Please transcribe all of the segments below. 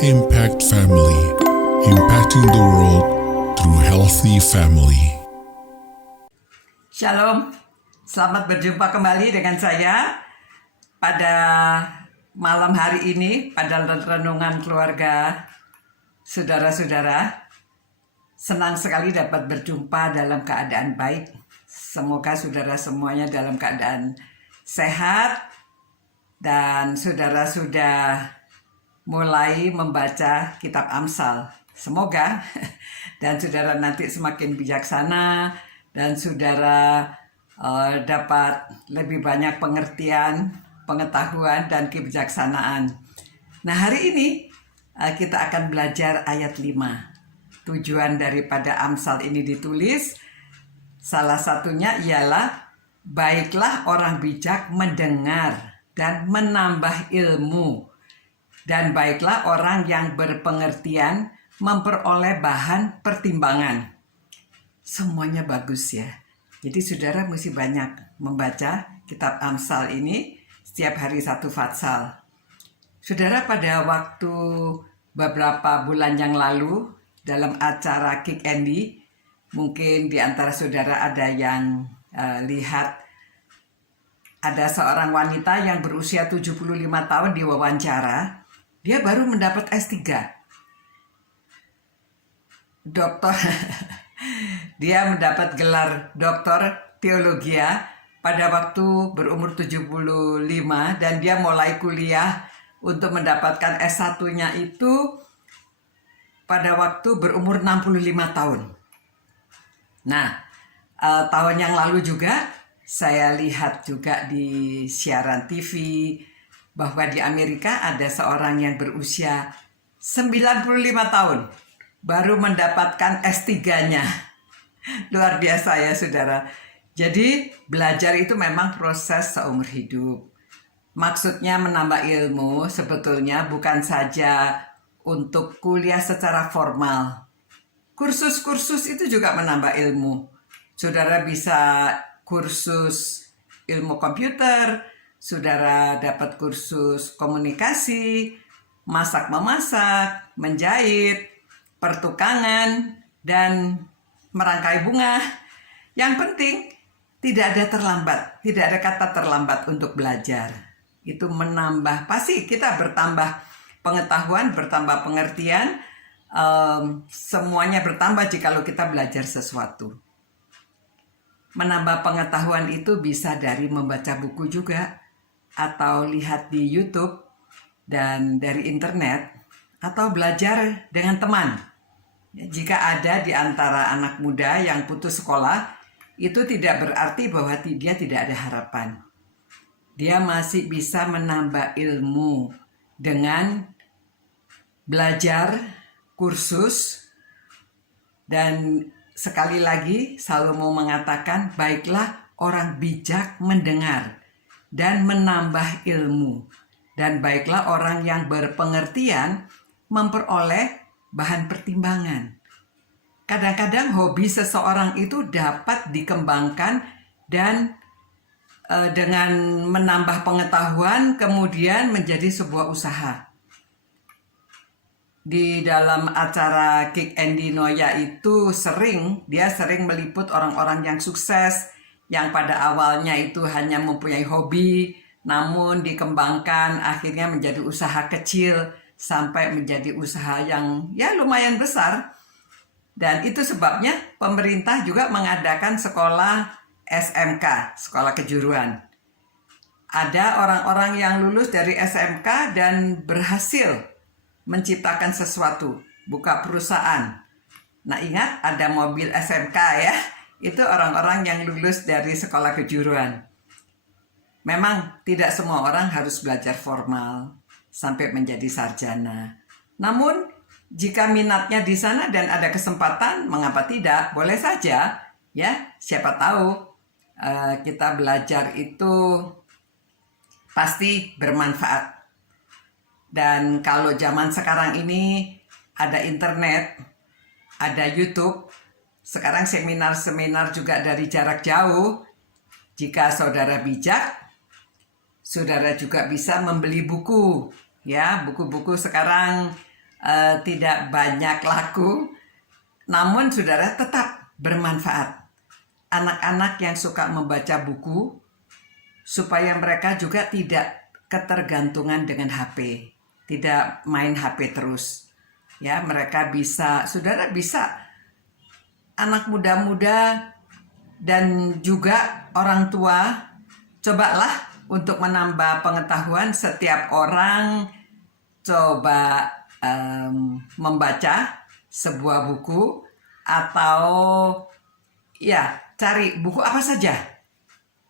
Impact Family, impacting the world through healthy family. Shalom, selamat berjumpa kembali dengan saya pada malam hari ini pada renungan keluarga saudara-saudara. Senang sekali dapat berjumpa dalam keadaan baik. Semoga saudara semuanya dalam keadaan sehat dan saudara sudah mulai membaca kitab Amsal. Semoga dan saudara nanti semakin bijaksana dan saudara dapat lebih banyak pengertian, pengetahuan dan kebijaksanaan. Nah, hari ini kita akan belajar ayat 5. Tujuan daripada Amsal ini ditulis salah satunya ialah baiklah orang bijak mendengar dan menambah ilmu, dan baiklah orang yang berpengertian memperoleh bahan pertimbangan. Semuanya bagus ya. Jadi saudara mesti banyak membaca kitab Amsal ini, setiap hari satu fatsal. Saudara, pada waktu beberapa bulan yang lalu dalam acara Kick Andy, mungkin di antara saudara ada yang lihat ada seorang wanita yang berusia 75 tahun diwawancara. Dia baru mendapat S3. Doktor, dia mendapat gelar doktor teologi pada waktu berumur 75 dan dia mulai kuliah untuk mendapatkan S1-nya itu pada waktu berumur 65 tahun. Nah, tahun yang lalu juga saya lihat juga di siaran TV bahwa di Amerika ada seorang yang berusia 95 tahun baru mendapatkan S3-nya. Luar biasa ya saudara. Jadi belajar itu memang proses seumur hidup. Maksudnya menambah ilmu sebetulnya bukan saja untuk kuliah secara formal. Kursus-kursus itu juga menambah ilmu. Saudara bisa kursus ilmu komputer, saudara dapat kursus komunikasi, masak-memasak, menjahit, pertukangan, dan merangkai bunga. Yang penting tidak ada terlambat, tidak ada kata terlambat untuk belajar. Itu menambah, pasti kita bertambah pengetahuan, bertambah pengertian, semuanya bertambah jikalau kita belajar sesuatu. Menambah pengetahuan itu bisa dari membaca buku juga, atau lihat di YouTube dan dari internet, atau belajar dengan teman. Jika ada di antara anak muda yang putus sekolah, itu tidak berarti bahwa dia tidak ada harapan. Dia masih bisa menambah ilmu dengan belajar, kursus, dan sekali lagi Salomo mengatakan baiklah orang bijak mendengar dan menambah ilmu, dan baiklah orang yang berpengertian memperoleh bahan pertimbangan. Kadang-kadang hobi seseorang itu dapat dikembangkan dan dengan menambah pengetahuan kemudian menjadi sebuah usaha. Di dalam acara Kick Andy Noya itu dia sering meliput orang-orang yang sukses, yang pada awalnya itu hanya mempunyai hobi, namun dikembangkan akhirnya menjadi usaha kecil sampai menjadi usaha yang ya lumayan besar. Dan itu sebabnya pemerintah juga mengadakan sekolah SMK, sekolah kejuruan. Ada orang-orang yang lulus dari SMK dan berhasil menciptakan sesuatu, buka perusahaan. Nah, ingat ada mobil SMK ya. Itu orang-orang yang lulus dari sekolah kejuruan. Memang tidak semua orang harus belajar formal sampai menjadi sarjana. Namun jika minatnya di sana dan ada kesempatan, mengapa tidak? Boleh saja ya. Siapa tahu kita belajar itu pasti bermanfaat. Dan kalau zaman sekarang ini ada internet, ada YouTube, sekarang seminar-seminar juga dari jarak jauh. Jika saudara bijak, saudara juga bisa membeli buku. Ya, buku-buku sekarang tidak banyak laku, namun saudara tetap bermanfaat. Anak-anak yang suka membaca buku, supaya mereka juga tidak ketergantungan dengan HP, tidak main HP terus. Ya, mereka bisa, saudara bisa, anak muda-muda dan juga orang tua, cobalah untuk menambah pengetahuan. Setiap orang coba membaca sebuah buku, atau ya cari buku apa saja.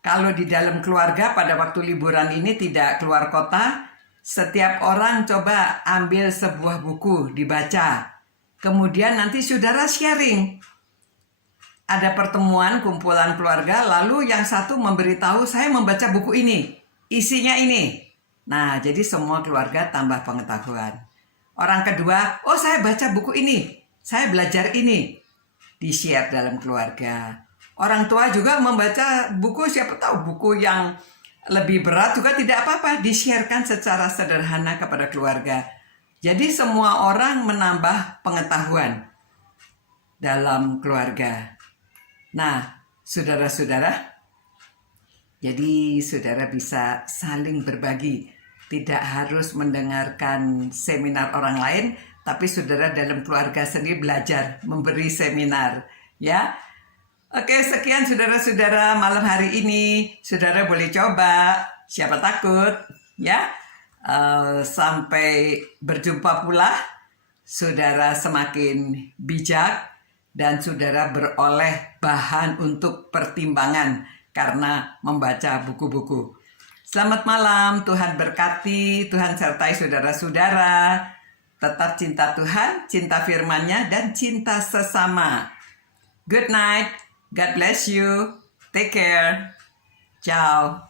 Kalau di dalam keluarga pada waktu liburan ini tidak keluar kota, setiap orang coba ambil sebuah buku dibaca. Kemudian nanti saudara sharing. Ada pertemuan kumpulan keluarga, lalu yang satu memberitahu, saya membaca buku ini, isinya ini. Nah, jadi semua keluarga tambah pengetahuan. Orang kedua, oh saya baca buku ini, saya belajar ini. Di-share dalam keluarga. Orang tua juga membaca buku, siapa tahu buku yang lebih berat juga tidak apa-apa, di-sharekan secara sederhana kepada keluarga. Jadi semua orang menambah pengetahuan dalam keluarga. Nah, saudara-saudara, jadi saudara bisa saling berbagi. Tidak harus mendengarkan seminar orang lain, tapi saudara dalam keluarga sendiri belajar memberi seminar. Ya, oke, sekian saudara-saudara malam hari ini. Saudara boleh coba, siapa takut, ya. Sampai berjumpa pula. Saudara semakin bijak dan saudara beroleh bahan untuk pertimbangan karena membaca buku-buku. Selamat malam, Tuhan berkati, Tuhan sertai saudara-saudara. Tetap cinta Tuhan, cinta firman-Nya, dan cinta sesama. Good night. God bless you. Take care. Ciao.